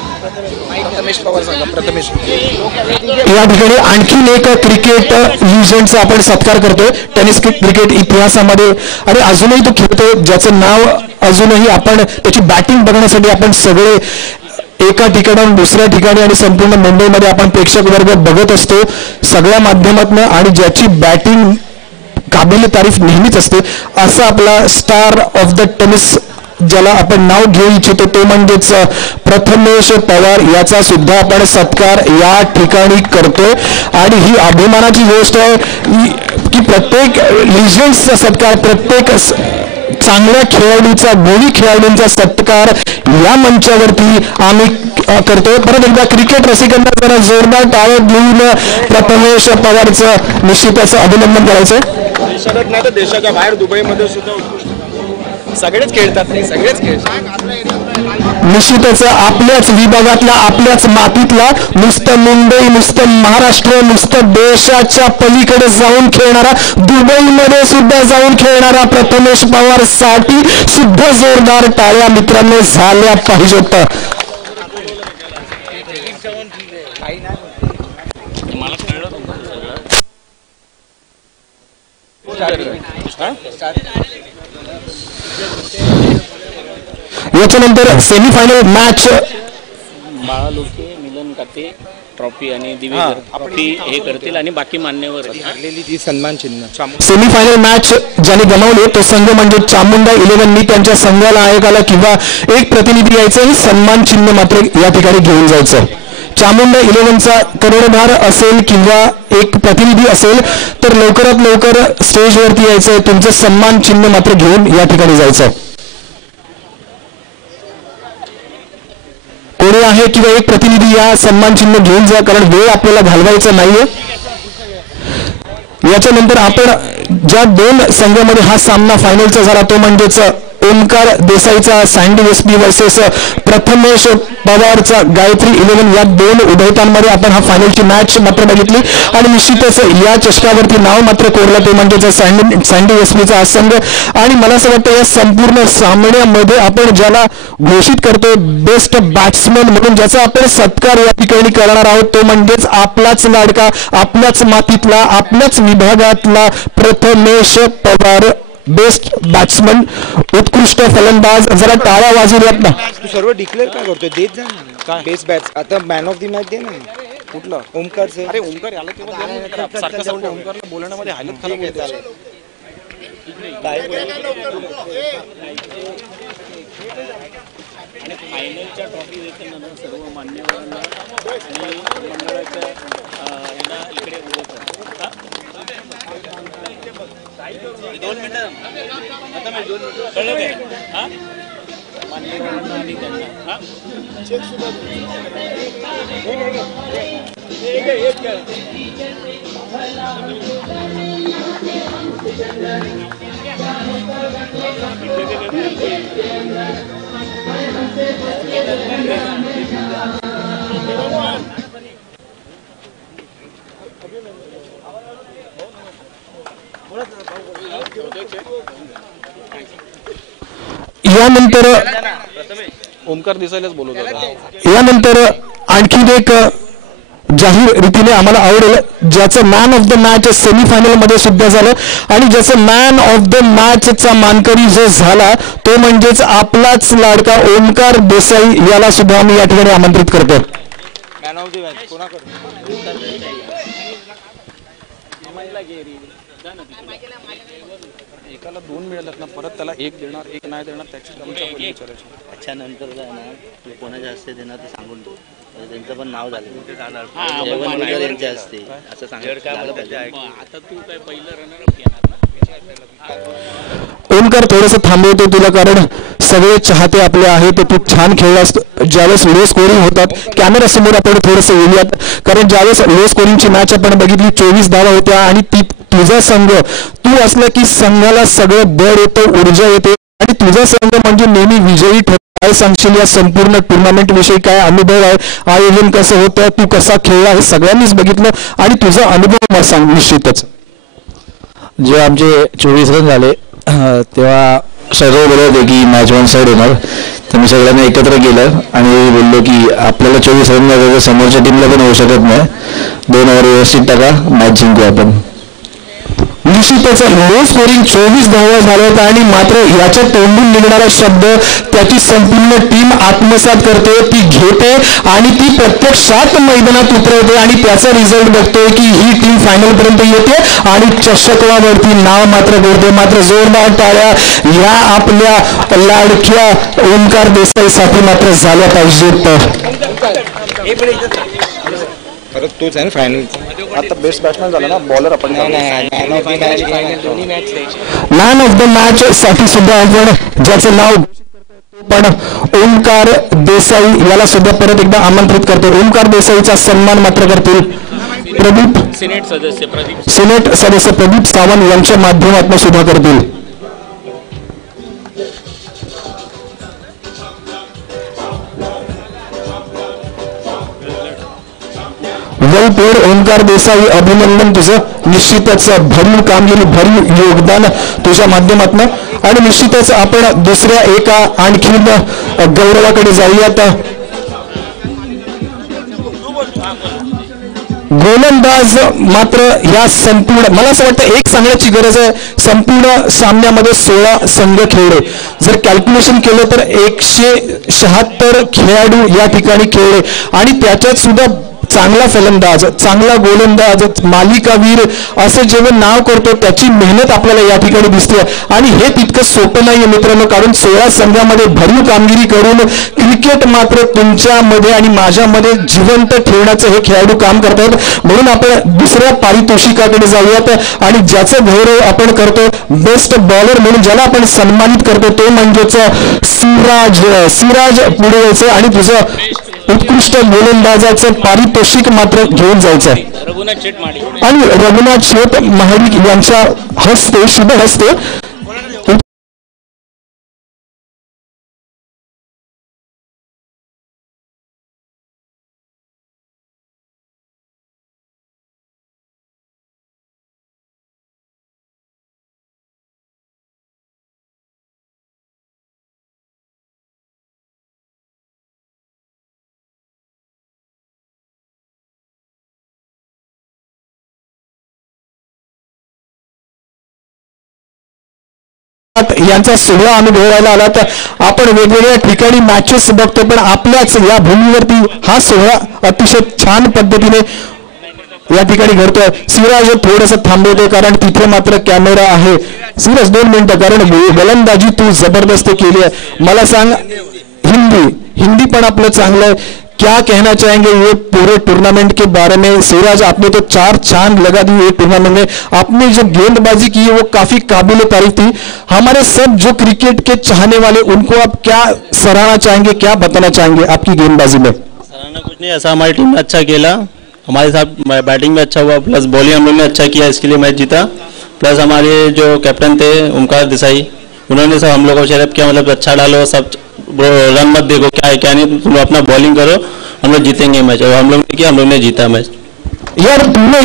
या ठिकाणी आणखीन एक क्रिकेट लिजंडचा आपण सत्कार करतोय. टेनिस क्रिकेट इतिहासामध्ये आणि अजूनही तो खेळतोय, ज्याचं नाव अजूनही आपण त्याची बॅटिंग बघण्यासाठी आपण सगळे एका ठिकाणाहून दुसऱ्या ठिकाणी आणि संपूर्ण मुंबईमध्ये आपण प्रेक्षक वर्ग बघत असतो सगळ्या माध्यमातून, आणि ज्याची बॅटिंग काबिल तारीफ नेहमीच असते, असा आपला स्टार ऑफ द टेनिस ज्याला आपण नाव घेऊ इच्छितो तो म्हणजेच प्रथमेश पवार याचा सुद्धा आपण सत्कार या ठिकाणी करतोय. आणि ही अभिमानाची गोष्ट आहे की प्रत्येक लिजंड्सचा सत्कार, प्रत्येक चांगल्या खेळाडूचा, गुणी खेळाडूंचा सत्कार या मंचावरती आम्ही करतोय. परत एकदा क्रिकेट रसिकांना जरा जोरदार टाळ्या देऊन प्रथमेश पवारचं निश्चितच अभिनंदन करायचं. देशात नाही तर देशाच्या बाहेर दुबईमध्ये सुद्धा सगळेच खेळतात, सगळेच खेळतात. निश्चितच आपल्याच विभागातला, आपल्याच मातीतला, नुसतं मुंबई, नुसतं महाराष्ट्र, नुसतं देशाच्या पलीकडे जाऊन खेळणारा, दुबईमध्ये सुद्धा जाऊन खेळणारा प्रथमेश पवार साठी सुद्धा जोरदार टाळ्या मित्रांनो झाल्या पाहिजेत. याच्यानंतर सेमीफायनल मॅच बाळालोके, मिलन काते ट्रॉफी आणि दिवेकर ट्रॉफी हे करतील आणि बाकी मान्यवर ती सन्मान चिन्ह. सेमीफायनल मॅच ज्याने गमावले तो संघ म्हणजे चामुंडा 11. मी त्यांच्या संघाला आयोगाला किंवा एक प्रतिनिधी यायचं, सन्मान चिन्ह मात्र या ठिकाणी घेऊन जायचं. चामुंडा 11चा कर्णधार असेल किंवा एक प्रतिनिधी असेल तर लवकरात लवकर स्टेजवरती यायचं, तुमचं सन्मान चिन्ह मात्र घेऊन या ठिकाणी जायचं. कोणी आहे किंवा एक प्रतिनिधी या सन्मान चिन्ह घेऊन जा, कारण वेळ आपल्याला घालवायचा नाहीये. याच्यानंतर आपण ज्या दोन संघामध्ये हा सामना फायनलचा झाला तो म्हणजेच ओमकार देसाईचा सँडी एसपी वर्सेस प्रथमेश पवारचा गायत्री 11 या दोन उभयतांमध्ये आपण हा फायनलची मॅच मात्र बघितली आणि निश्चितच या चषकावरती नाव मात्र कोरलं ते म्हणजेच सँडी एसपीचा हा संघ. आणि मला असं वाटतं या संपूर्ण सामन्यामध्ये आपण ज्याला घोषित करतो बेस्ट बॅट्समन म्हणून ज्याचा आपण सत्कार या ठिकाणी करणार आहोत तो म्हणजेच आपलाच लाडका, आपल्याच मातीतला, आपल्याच विभागातला प्रथमेश पवार, बेस्ट बॅट्समन, उत्कृष्ट फलंदाज. जरा टाळ्या वाजवूयात ना. तू सर्व डिक्लेअर काय करतोय? देत जा ना बेस्ट बॅट्स. आता मॅन ऑफ द मॅच दे ना. कुठलं? ओमकारचं. अरे ओमकार याला तेव्हा सारखं सारखं ओमकारला बोलण्यामध्ये हालत खराब होते. आणि फायनलच्या ट्रॉफी देताना सर्व मान्यवरांना आणि मंडळाच्या यांना इकडे बोलवतात. 2 मिनिटं आता मी 2 मिनिटं कळलं काय? हां मान्यवरांना आणि त्यांना हां यानंतर ओमकार दिसायलाच बोलत होता. यानंतर आणखीन एक जाहीर रीतीने आम्हाला आवडेल ज्याचं man of the match semifinal मध्ये सुद्धा झालं आणि ज्याचं मॅन ऑफ द मॅचचा मानकरी जो झाला तो म्हणजेच आपलाच लाडका ओमकार देसाई याला सुद्धा आम्ही या ठिकाणी आमंत्रित करतो. मॅन ऑफ द मॅच कोणाकडे? एकाला 2 मिळाल्यात ना परत त्याला 1 देणार 1 नाही देणार त्याची विचारायची. अच्छा नंतर काय ना तू कोणाच्या हस्ते देणार ते सांगून ठेव. त्यांचं पण नाव झालं यांच्या हस्ते असं सांगितलं पाहिजे. आता तू काय पहिलं रनरअप घेणार ना. ओमकार थोडंसं थांबवतो तुला कारण सगळे चाहते आपले आहेत. तू छान खेळलास. ज्यावेळेस लो स्कोरिंग होतात कॅमेरा समोर आपण थोडंसं येऊयात कारण ज्यावेळेस लो स्कोरिंगची मॅच आपण बघितली 24 धावा होत्या आणि ती तुझा संघ तू असला की संघाला सगळं बळ येतं, ऊर्जा येते आणि तुझा संघ म्हणजे नेहमी विजयी ठरतो. काय सांगशील या संपूर्ण टुर्नामेंट विषयी? काय अनुभव आहे? आयोजन कसं होतं? तू कसा खेळला हे सगळ्यांनीच बघितलं आणि तुझा अनुभव मला सांग. निश्चितच जेव्हा आमचे 24 रन झाले तेव्हा सर्व बोलत होते की मॅच वन साईड होणार. तर मी सगळ्यांना एकत्र केलं आणि बोललो की आपल्याला 24 रन झाले समोरच्या टीमला पण होऊ शकत नाही. 2 ओव्हर व्यवस्थित टाका, मॅच जिंकू आपण. निश्चितच लो स्कोरिंग 24 धावा झाल्यात आणि मात्र याच्या तोंडून निघणारा शब्द त्याची संपूर्ण टीम आत्मसात करते, ती घेते आणि ती प्रत्यक्षात मैदानात उतरवते आणि त्याचा रिझल्ट बघतोय की ही टीम फायनल पर्यंत येते आणि चषकवावरती नाव मात्र करते. मात्र जोरदार टाळ्या या आपल्या लाडक्या ओमकार देसाईसाठी मात्र झाल्या पाहिजेत. परत तोच आहे ना फायनल. आता बेस्ट बॅट्समॅन झाला ना बॉलर आपण. मॅन ऑफ द मॅच साठी सुद्धा आपण ज्याचं नाव पण ओमकार देसाई याला सुद्धा परत एकदा आमंत्रित करतो. ओमकार देसाईचा सन्मान मात्र करतील प्रदीप सिनेट सदस्य प्रदीप सावंत यांच्या माध्यमातून सुद्धा करतील. वेल प्लेड ओमकार देसाई, अभिनंदन तुझं. निश्चितच भरीव कामगिरी, भरीव योगदान तुझ्या माध्यमातून आणि निश्चितच आपण दुसऱ्या एका आणखी गौरवाकडे जाऊयात. गोलंदाज मात्र या संपूर्ण मला असं वाटतं एक सांगण्याची गरज आहे. संपूर्ण सामन्यामध्ये 16 संघ खेळले. जर कॅल्क्युलेशन केलं तर 176 खेळाडू या ठिकाणी खेळले आणि त्याच्यात सुद्धा चांगला फलंदाज, चांगला गोलंदाज, मालिकावीर असं जेव्हा नाव करतो त्याची मेहनत आपल्याला या ठिकाणी दिसते आणि हे तितकं सोपं नाहीये मित्रांनो. कारण 16 संघामध्ये भरीव कामगिरी करून क्रिकेट मात्र तुमच्यामध्ये आणि माझ्यामध्ये जिवंत ठेवण्याचं हे खेळाडू काम करतात. म्हणून आपण दुसऱ्या पारितोषिकाकडे जाऊयात आणि ज्याचं गौरव आपण करतो बेस्ट बॉलर म्हणून ज्याला आपण सन्मानित करतो तो म्हणजेच सिराज पुढे यायचं आणि तुझं उत्कृष्ट गोलंदाजाचं पारितोषिक मात्र घेऊन जायचं आहे. रघुनाथ शेठ माडी आणि रघुनाथ शेठ महाडिक यांच्या हस्ते शुभ हस्ते यांचा सोहळा अनुभवायला आला. तर आपण वेगवेगळ्या ठिकाणी मॅचेस बघतो, पण आपल्याच या भूमीवरती हा सोहळा अतिशय छान पद्धतीने या ठिकाणी घडतोय. सिराज थोडंसं थांबवतोय कारण तिथे मात्र कॅमेरा आहे. सिराज 2 मिनिटं, कारण गोलंदाजी तू जबरदस्त केली आहे. मला सांग, हिंदी पण आपलं चांगलं है, क्या कहना चाहेंगे ये पूरे टूर्नामेंट के बारे में? सिराज, आपने तो 4 चांद लगा दी ये टूर्नामेंट में. आपने जो गेंदबाजी की है वो काफी काबिल तारीफ थी. हमारे सब जो क्रिकेट के चाहने वाले, उनको आप क्या सराहना चाहेंगे, क्या बताना चाहेंगे आपकी गेंदबाजी में? सराहना कुछ नहीं, ऐसा हमारी टीम ने अच्छा खेला, हमारे साथ बैटिंग में अच्छा हुआ, प्लस बॉलिंग हम लोग ने अच्छा किया, इसके लिए मैच जीता. प्लस हमारे जो कैप्टन थे ओमकार देसाई, उन्होंने सब हम लोग को शेयरअप किया, मतलब अच्छा डालो, सब रन मत देखो क्या है क्या नहीं, तुम अपना बॉलिंग करो, हम लोग जीतेंगे मैच. और हम लोग ने किया, हम लोग ने जीता मैच. यार तूने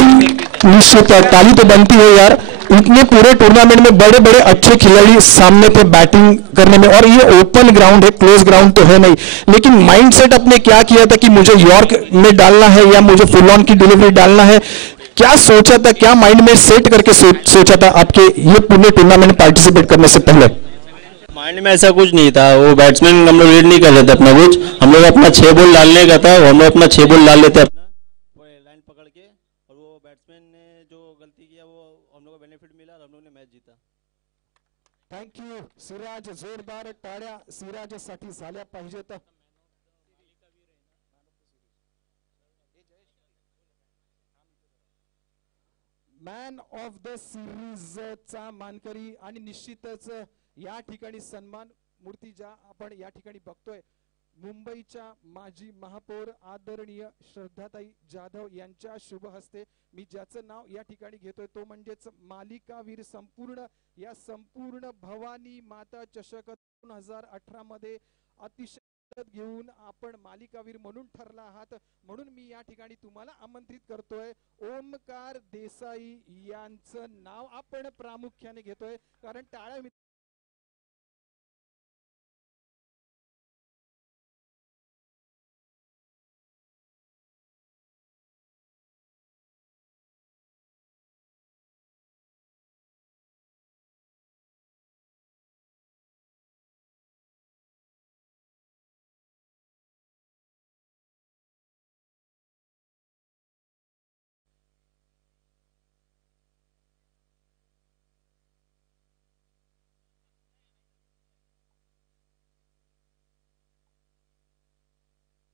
निश्चित ताली तो बनती है यार. इतने पूरे टूर्नामेंट में बड़े बड़े अच्छे खिलाड़ी सामने थे बैटिंग करने में, और ये ओपन ग्राउंड है, क्लोज ग्राउंड तो है नहीं, लेकिन माइंडसेट अपने क्या किया था कि मुझे यॉर्क में डालना है या मुझे फुल ऑन की डिलीवरी डालना है? क्या सोचा था, क्या माइंड में सेट करके सोचा था आपके ये पूरे टूर्नामेंट पार्टिसिपेट करने से पहले? माइंड में ऐसा कुछ नहीं था, वो बैट्समैन हम लोग रीड नहीं कर रहे थे अपना कुछ, हम लोग अपना 6 बॉल डालने का था, हम लोग अपना 6 बॉल डाल लेते अपना लाइन पकड़ के, और वो बैट्समैन ने जो गलती किया वो हम लोग को बेनिफिट मिला और हम लोग ने मैच जीता. Thank you Siraj. जोरदार टाळ्या सिराजसाठी झाल्या पाहिजेत. मॅन ऑफ द सिरीजचा मानकरी, आणि निश्चितच या ठिकाणी सन्मान मूर्ती ज्या आपण या ठिकाणी बघतोय, मुंबईच्या माजी महापौर आदरणीय श्रद्धाताई जाधव यांच्या शुभ हस्ते मी ज्याचं नाव या ठिकाणी घेतोय तो म्हणजेच मालिकावीर संपूर्ण भवानी माता चषक 2018 मध्ये अतिशय घेऊन आपण मालिकावीर म्हणून ठरला आहात. म्हणून मी या ठिकाणी तुम्हाला आमंत्रित करतोय. ओमकार देसाई यांचं नाव आपण प्रामुख्याने घेतोय, कारण टाळ्या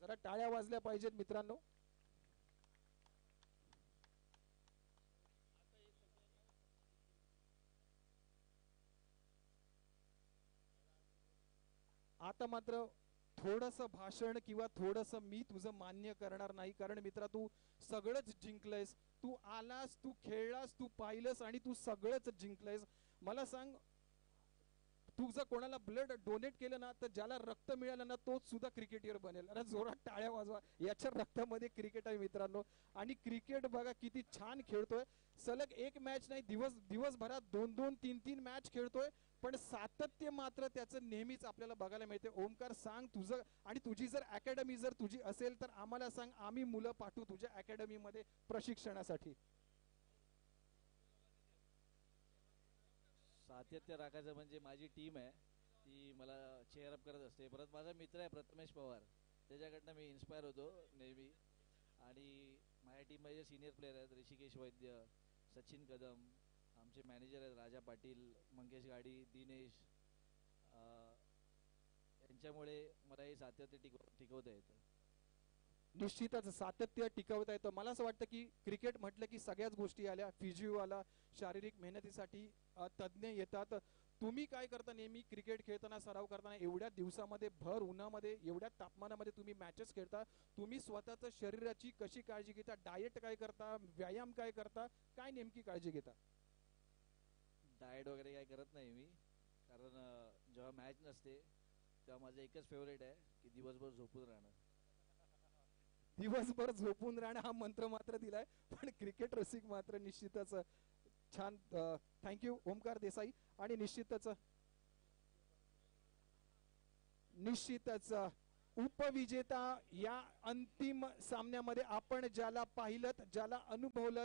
जरा टाळ्या वाजल्या पाहिजेत मित्रांनो. आता मात्र थोडंसं भाषण किंवा थोडंसं मी तुझं मान्य करणार नाही, कारण मित्रा तू सगळंच जिंकलंयस. तू आलास, तू खेळलास, तू पाहिलंस आणि तू सगळंच जिंकलंयस. मला सांग, तू जर कोणाला ब्लड डोनेट केलं ना, तर ज्याला रक्त मिळालं ना तोच सुद्धा क्रिकेटर बनेल. अरे जोरात टाळ्या वाजवा, याच्या रक्तामध्ये क्रिकेट आहे मित्रांनो. आणि क्रिकेट बघा किती छान खेळतोय. सलग एक मॅच नाही, दिवसभरात 2-2, 3-3 मॅच खेळतोय, पण सातत्य मात्र त्याचं नेहमीच आपल्याला बघायला मिळते. ओमकार, सांग तुझं आणि तुझी जर अकॅडमी जर तुझी असेल तर आम्हाला सांग, आम्ही मुलं पाठवू तुझ्या अकॅडमी मध्ये प्रशिक्षणासाठी. सातत्य राखायचं म्हणजे माझी टीम आहे ती मला चेअरअप करत असते. परत माझा मित्र आहे प्रथमेश पवार, त्याच्याकडनं मी इन्स्पायर होतो नेहमी. आणि माझ्या टीममध्ये सिनियर प्लेयर आहेत ऋषिकेश वैद्य, सचिन कदम, आमचे मॅनेजर आहेत राजा पाटील, मंगेश गाडी, दिनेश. यांच्यामुळे मला हे सातत्य टिकवता येतं. निश्चितच सातत्य टिकवता येतं. मला असं वाटतं की क्रिकेट म्हटलं की सगळ्याच गोष्टी आल्या. फिजिओ आला, शारीरिक मेहनतीसाठी तज्ज्ञ येतात. तुम्ही काय करता नेहमी क्रिकेट खेळताना, सराव करताना, एवढ्या दिवसामध्ये, भर उन्हामध्ये, एवढ्या तापमानामध्ये तुम्ही मॅचेस खेळता, तुम्ही स्वतःच्या शरीराची कशी काळजी घेता? डाएट काय करता, व्यायाम काय करता, काय नेमकी काळजी घेता? डाएट वगैरे काय करत नाही मी, कारण जेव्हा मॅच नसते तेव्हा माझं एकच फेवरेट आहे की दिवसभर झोपून राहणं. दिवसभर झोपून राहणं हा मंत्र मात्र दिलाय, पण क्रिकेट रसिक मात्र निश्चितच छान. थँक्यू ओमकार देसाई. आणि निश्चितच उपविजेता या अंतिम सामन्यामध्ये आपण ज्याला पाहिलं, ज्याला अनुभवलं,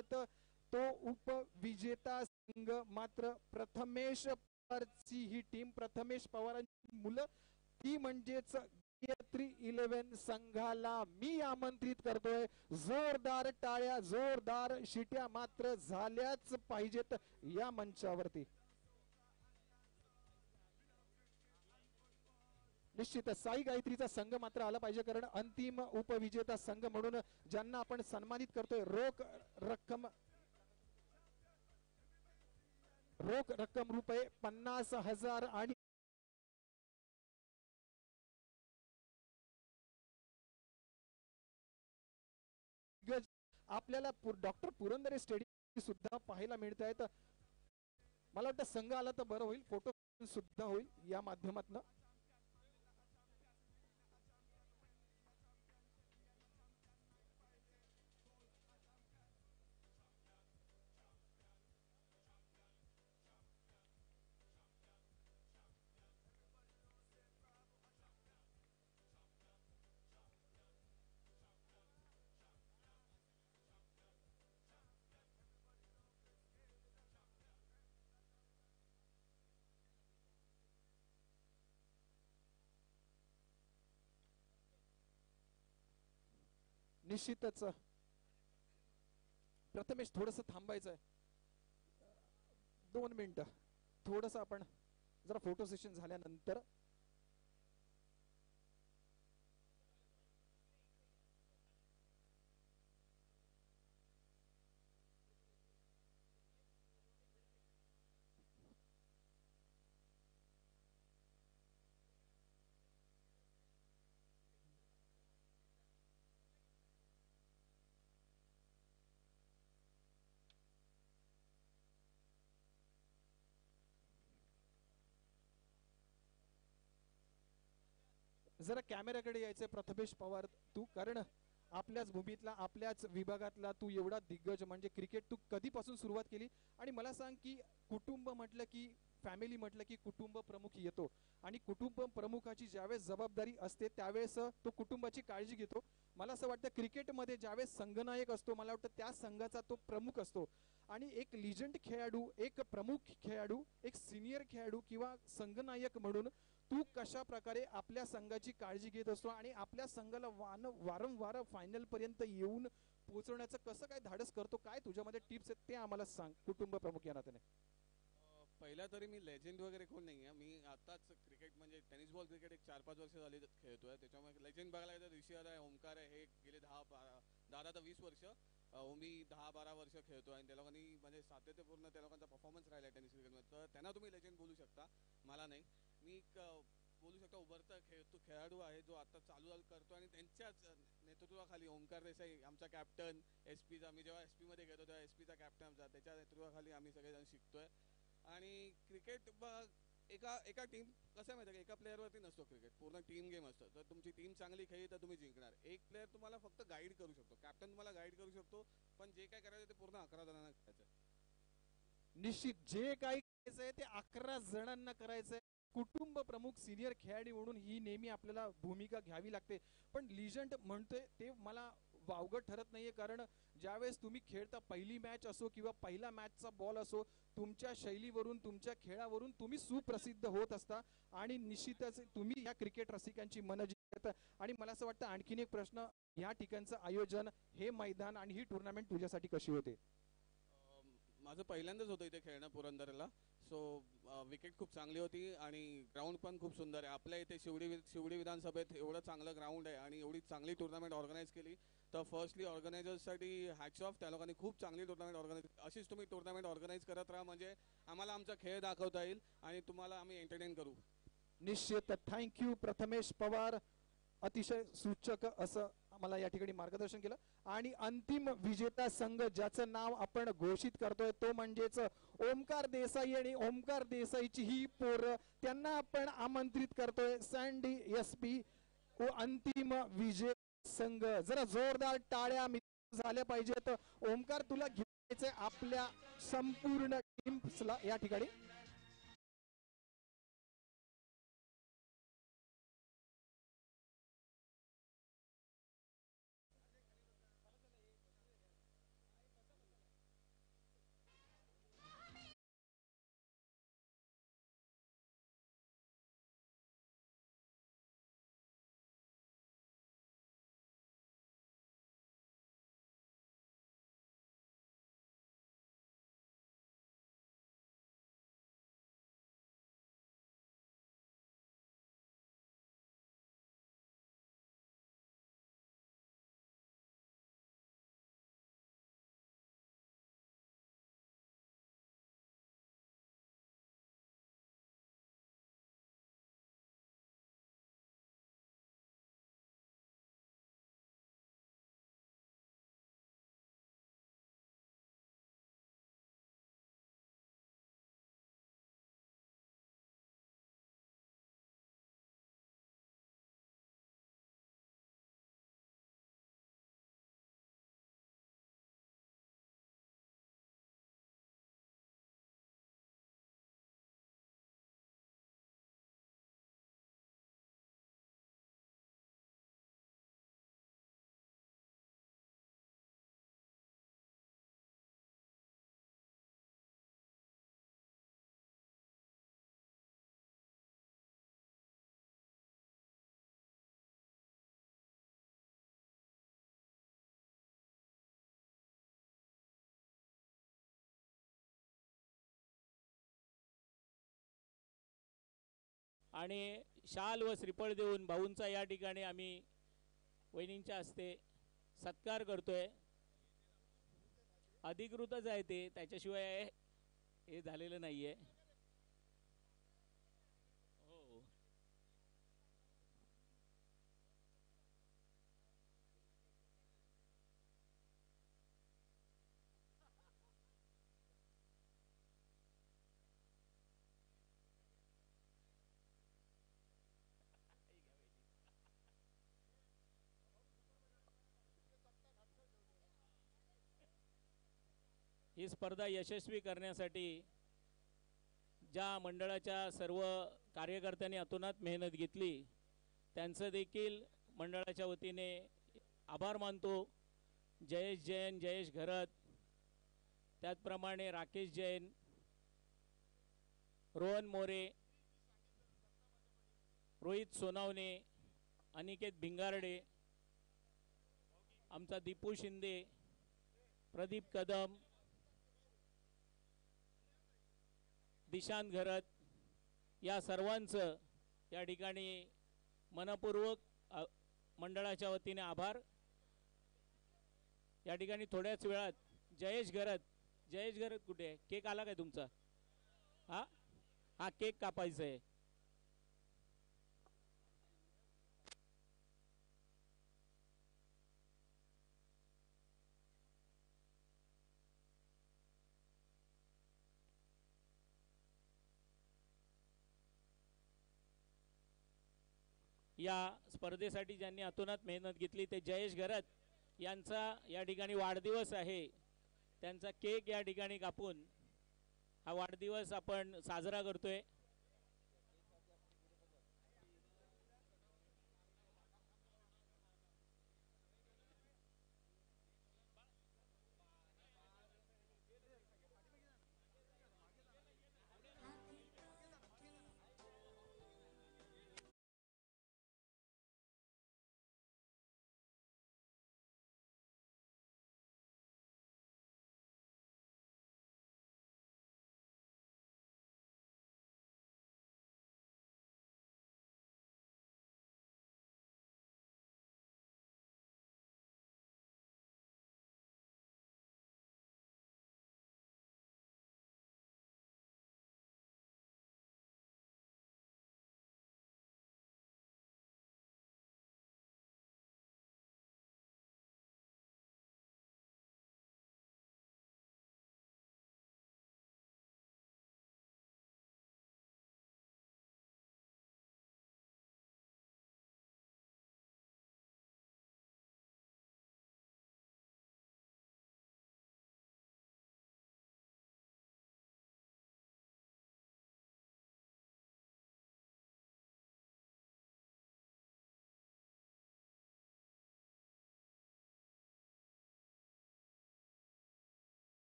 तो उपविजेता संघ मात्र प्रथमेश पवारची ही टीम, प्रथमेश पवारांची मुलं, ती म्हणजेच गायत्री 11 संघाला मी आमंत्रित करतोय. जोरदार टाळ्या, जोरदार शिट्या मात्र झाल्याच पाहिजेत या मंचावरती. निश्चितच साई गायत्रीचा संघ मात्र आला पाहिजे, कारण अंतिम उपविजेता संघ म्हणून ज्यांना आपण सन्मानित करतोय, रोख रक्कम रुपये 50,000 आणि आपल्याला डॉक्टर पुरंदरे स्टेडियम सुद्धा पाहायला मिळत आहेत. मला वाटतं संघ आला तर बरं होईल, फोटो सुद्धा होईल या माध्यमातून. निश्चितच प्रथमेश थोडस थांबायचं आहे, 2 मिनिटं, थोडस आपण जरा फोटो सेशन झाल्यानंतर. जरा कॅमेऱ्याकडे यायचंय प्रथमेश पवार तू, कारण आपल्याच भूमीतला, आपल्याच विभागातला तू एवढा दिग्गज, म्हणजे क्रिकेट तू कधीपासून सुरुवात केली? आणि मला सांग की कुटुंब म्हटलं की, फॅमिली म्हटलं की कुटुंब प्रमुख येतो, आणि कुटुंब प्रमुखाची ज्यावेळेस जबाबदारी असते त्यावेळेस तो कुटुंबाची काळजी घेतो. मला असं वाटतं क्रिकेटमध्ये ज्यावेळेस संघनायक असतो, मला वाटतं त्या संघाचा तो प्रमुख असतो. आणि एक लिजंड खेळाडू, एक प्रमुख खेळाडू, एक सिनियर खेळाडू किंवा संघनायक म्हणून तू कशा प्रकारे आपल्या संघाची काळजी घेत असतो आणि आपल्या संघाला वारंवार फायनल पर्यंत येऊन पोहोचवण्याचं कसं काय धाडस करतो? काय तुझ्यामध्ये टिप्स आहेत ते आम्हाला सांग, कुटुंब प्रमुख या नात्याने. पहिला तरी मी लेजेंड वगैरे कोण नाही आहे. मी आताच क्रिकेट म्हणजे टेनिस बॉल क्रिकेट एक 4-5 वर्ष झाली खेळतोय, त्याच्यामुळे लेजेंड बघायला गेलं ऋषी आहे, ओमकार आहे, हे गेले 10-20 वर्ष, मी 10-12 वर्ष खेळतोय, आणि त्या लोकांनी म्हणजे सातत्यपूर्ण त्या लोकांचा परफॉर्मन्स राहिला आहे टेनिस क्रिकेटमध्ये, तर त्यांना तुम्ही लेजेंड बोलू शकता, मला नाही. मी बोलू शकतो उभरता खेळाडू आहे जो आता चालू करतो, आणि त्यांच्याच नेतृत्वाखाली ओमकार देसाई आमचा कॅप्टन, SP चा, मी जेव्हा SP मध्ये घेतो तेव्हा SP चा कॅप्टन आमचा, त्याच्या नेतृत्वाखाली आम्ही सगळेजण शिकतोय. आणि क्रिकेट एका टीम कसं माहिती आहे का, एका प्लेअरवरती नसतो क्रिकेट, पूर्ण टीम गेम असतो. तर तुमची टीम चांगली खेळली तर तुम्ही जिंकणार. एक प्लेअर तुम्हाला फक्त गाईड करू शकतो, कॅप्टन तुम्हाला गाईड करू शकतो, पण जे काय करायचं ते पूर्ण 11 जणांना करायचं. निश्चित जे काही करायचंय ते 11 जणांना करायचंय. कुटुंब प्रमुख सिनियर खेळाडू म्हणून ही नेहमी आपल्याला भूमिका घ्यावी लागते, पण लिजंड म्हणतोय ते मला वावगं ठरत नाहीये, कारण ज्यावेळेस तुम्ही खेळता, पहिली मॅच असो किंवा पहिला मॅचचा बॉल असो, तुमच्या शैलीवरून, तुमच्या खेळावरून तुम्ही सुप्रसिद्ध होत असता, आणि निश्चितच तुम्ही या क्रिकेट रसिकांची मन जिंकता. आणि मला असं वाटतं आणखीन एक प्रश्न, या ठिकाणचं आयोजन, हे मैदान आणि ही टुर्नामेंट तुझ्यासाठी कशी होते? माझं पहिल्यांदाच होतं इथे खेळणं पुरंदरला. सो विकेट खूप चांगली होती आणि ग्राउंड पण खूप सुंदर आहे. आपल्या इथे शिवडी विधानसभेत एवढं चांगलं ग्राउंड आहे आणि एवढी चांगली टुर्नामेंट ऑर्गनाईज केली. तर फर्स्टली ऑर्गनायझर्ससाठी हॅट्स ऑफ. त्या लोकांनी खूप चांगली टुर्नामेंट ऑर्गनाईज. अशीच तुम्ही टुर्नामेंट ऑर्गनाईज करत राहा, म्हणजे आम्हाला आमचा खेळ दाखवता येईल आणि तुम्हाला आम्ही एंटरटेन करू. निश्चित. थँक्यू प्रथमेश पवार, अतिशय सूचक असं आम्हाला या ठिकाणी मार्गदर्शन केलं. आणि अंतिम विजेता संघ ज्याचं नाव आपण घोषित करतोय तो म्हणजेच ओमकार देसाई. आणि ओमकार देसाईची ही पोरं, त्यांना आपण आमंत्रित करतोय. सँडी SP अंतिम विजय संघ. जरा जोरदार टाळ्या झाल्या पाहिजेत. ओमकार, तुला घ्यायचंय आपल्या संपूर्ण टीम्सला या ठिकाणी. आणि शाल व श्रीफळ देऊन भाऊंचा या ठिकाणी आम्ही वहिनींच्या हस्ते सत्कार करतोय. अधिकृतच आहे ते, त्याच्याशिवाय हे झालेलं नाहीये. हो, ही स्पर्धा यशस्वी करण्यासाठी ज्या मंडळाच्या सर्व कार्यकर्त्यांनी अतोनात मेहनत घेतली त्यांचं देखील मंडळाच्या वतीने आभार मानतो. जयेश जैन, जयेश घरत, त्याचप्रमाणे राकेश जैन, रोहन मोरे, रोहित सोनावणे, अनिकेत भिंगारडे, आमचा दीपू शिंदे, प्रदीप कदम, दिशांत घरत, या सर्वांचं या ठिकाणी मनपूर्वक मंडळाच्या वतीने आभार. या ठिकाणी थोड्याच वेळात जयेश घरत कुठे आहे? केक आला काय तुमचा? हा केक कापायचा आहे. या स्पर्धेसाठी ज्यांनी अतोनात मेहनत घेतली ते जयेश घरत यांचा या ठिकाणी वाढदिवस आहे. त्यांचा केक या ठिकाणी कापून हा वाढदिवस आपण साजरा करतोय.